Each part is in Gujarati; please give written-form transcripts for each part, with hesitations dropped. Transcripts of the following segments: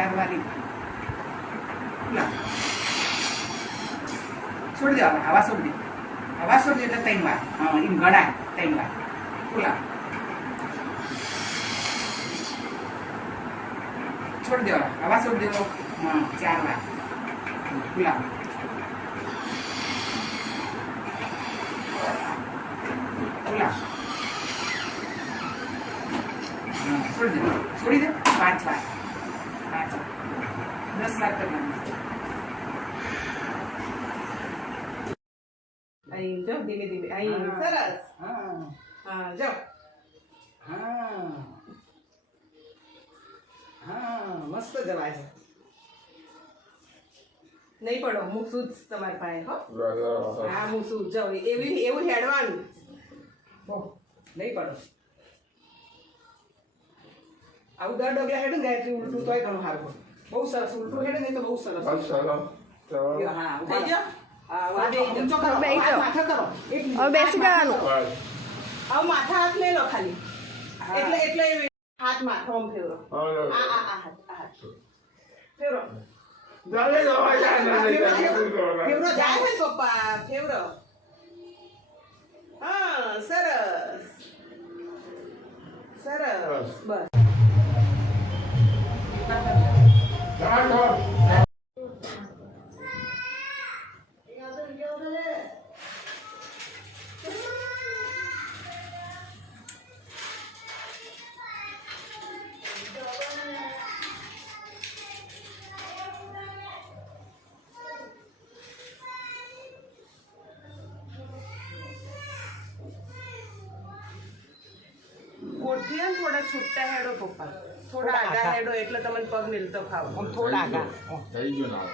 4 વાર છોડી દેવાનું, હવા છોડી દે, હવા છોડી દે એટલે 3 વાર. હા, એમ ગણાય 3 વાર. ખુલ્લા છોડી દેવાનો, હવા છોડી દેવો. હા, 4 વાર. ખુલ્લા ખુલ્લા છોડી દે, છોડી દે. 5 વાર, 5 વાર. 10 વાર કરવાનું. અહીં જો ધીમે ધીમે, અહીં સરસ. હા હા, જો. હા હા, મસ્ત જવાય છે. નહીં પડો, મૂકશું જ તમારી પાસે. હો, હા મૂકશું. જો એવું હેડવાનું. નહીં પડો. આવું દર ડગલા હેડે ને ગાયત્રી ઉલટું તોય ઘણું સારું. બહુ સરસ ઉલટું હેડે નહીં તો બહુ સરસ. હા, થઈ ગયો. બેસી જવાનું. હવે માથા હાથ લઈ લો ખાલી. એટલે હાથ માથો આમ ફેરવો. આ હાથ ફેરવો. ફેવરો જાય ને પપ્પા, ફેવરો. હા, સરસ સરસ. બસ કોઠીએ ને થોડા છૂટા હેડો પપ્પા, થોડા આગા હેડો એટલે તમને પગ મિલતો ખાવ. આમ થોડા આગા થઈ ગયું ના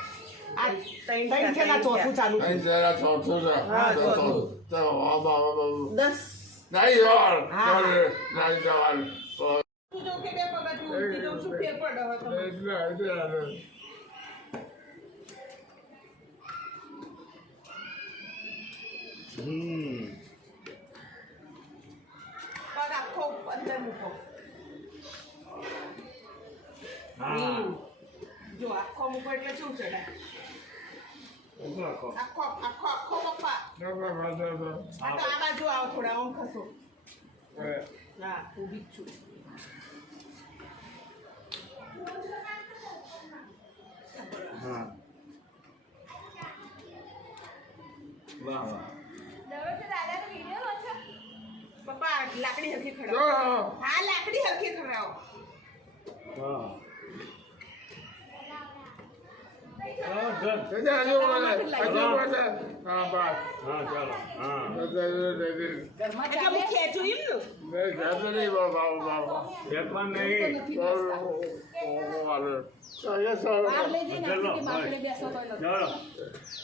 આ 3 થેલા ચોથું ચાલુ છે. હા, ચોથું. 10 નહીં યાર હા. નહીં યાર તું જો કે બે પગથી ઉલટી દઉં છું, ફેર પડે હવે તમને. પગ આખો અંદર મૂકો. જો આખો મૂકો એટલે શું ચડાય? આખો આખો આખો પપ્પા. આ તો આ બાજુ આવો, થોડા આમ ખસો. હા, ઊભી જ છું. પપ્પા લાકડી હરખી ખડાવો. હા, લાકડી હરખી ખડાવો. એટલે હું ખેંચું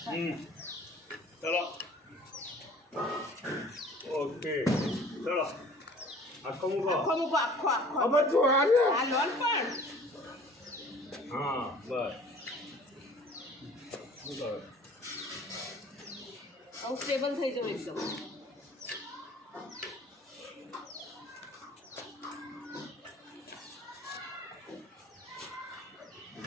એમ ચલો ઓકે, ચલો આખો મૂકો. આખો મૂકો, આખો આખો. હવે તું હાલે. આ લોન પણ હા, બસ શું કરો? આવું સ્ટેબલ થઈ જાવ એકદમ.